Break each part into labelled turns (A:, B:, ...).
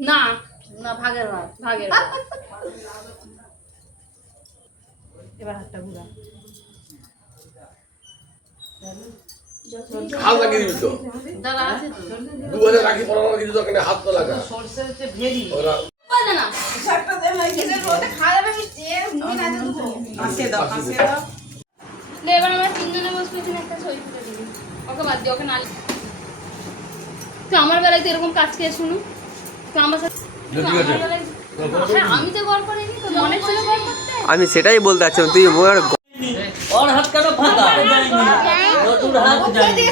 A: না।
B: না ভাগের ভাগ।
A: ভাগের এবার হাতটা ঘুরা
C: হাত লাগিয়ে দিবি তো।
B: দাদা আছে তো।
C: দু হাজার রাখি পড়ানো কিছু দরকার হাত তো লাগা।
B: সরষের যে ভেরি
C: ওরা
A: বলে না। লে, এবার আমরা তিনজনে বসবো একটা ছবি তুলে দিবি। ওকে বাদ দিয়ে ওকে না তো আমার বেলায় তো এরকম কাজ খেয়ে শুনু তো আমার সাথে হ্যাঁ, আমি তো গল্প করিনি তো মনে ছিল গল্প করতে।
D: আমি সেটাই বলতে চাচ্ছিলাম তুই
E: ওর হাত কেন ফাঁকা নতুন হাত যায়নি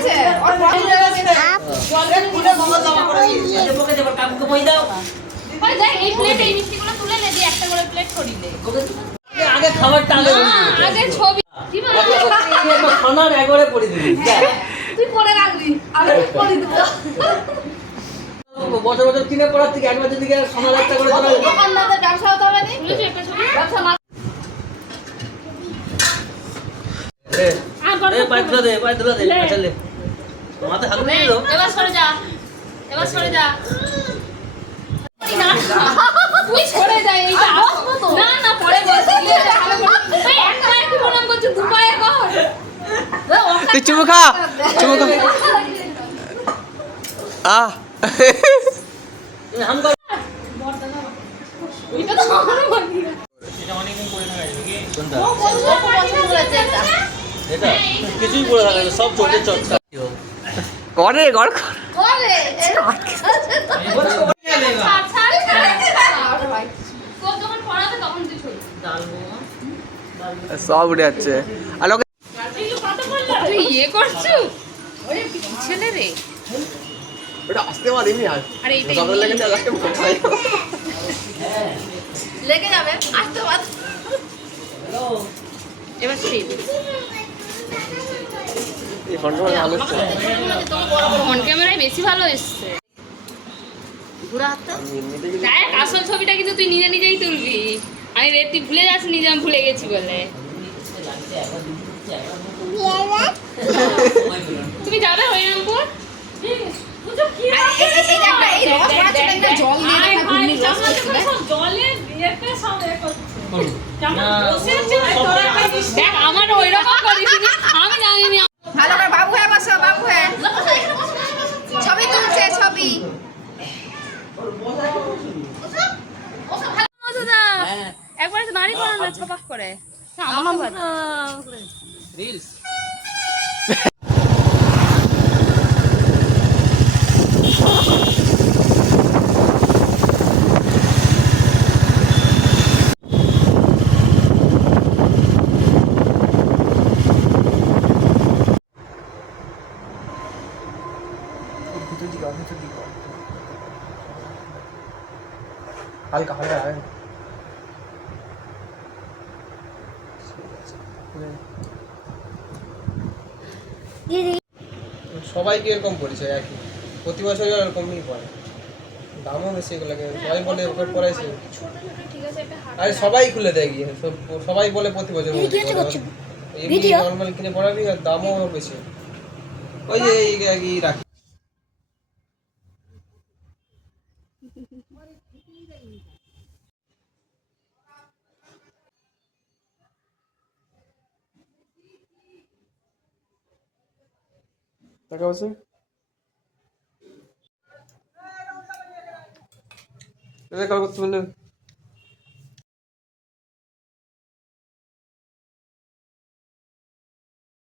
E: মুখে দেবো কাকুকে বই দাও।
A: ওই দেখ এই প্লেট এই মিষ্টিগুলো তুলে নে দিয়ে একটা করে প্লেট ছড়িয়ে দে।
E: আগে খাবারটা আগে
A: আগে ছবি কি বলে?
E: সোনার একবারে পড়ে দিবি।
A: তুই রাখবি। আমি দেবো।
E: বছর বছর কিনে পড়ার থেকে একবার যদি একটা করে
A: দোকানদারদের ব্যবসা হতে হবে ব্যবসা এবার সরে যা। এবার সরে যা। তুই সরে যা না না পরে
D: তুই চুমু খা চুমু খা। আহ।
E: সব
D: করে। সব উঠে যাচ্ছে।
A: তুই ইয়ে ছেলে রে।
D: ওটা আসতে পার এমনি
A: আরে
D: সকাল লাগে না আজকে কোথায়
A: লেগে যাবে আসতে পার। এবার সেই আসল ছবিটা কিন্তু তুই নিজে নিজেই তুলবি। আমি রে তুই ভুলে যাস নিজে আমি ভুলে গেছি বলে। তুমি যাবে হরিরামপুর? দেখ আমার ওই রকম করিস আমি জানি না
F: ভালো করে বাবু হ্যাঁ বসো বাবু হ্যাঁ। ছবি তুলছে ছবি।
A: একবার নারী করান না ছপাক করে। আমার
E: রিলস
D: হালকা হালকা আয়।
G: সবাইকে এরকম পরিচয় একই। প্রতি বছরই এরকমই পড়ে দামও বেশি এগুলোকে। সবাই বলে ওকে পড়াইছে আরে সবাই খুলে দেয় গিয়ে। সব- সবাই বলে প্রতি বছর এমনি নর্মাল কিনে পড়াবি আর দামও বেশি। ওই যে এই রাখি।
D: টাকা আছে? এটা কল করতে বললে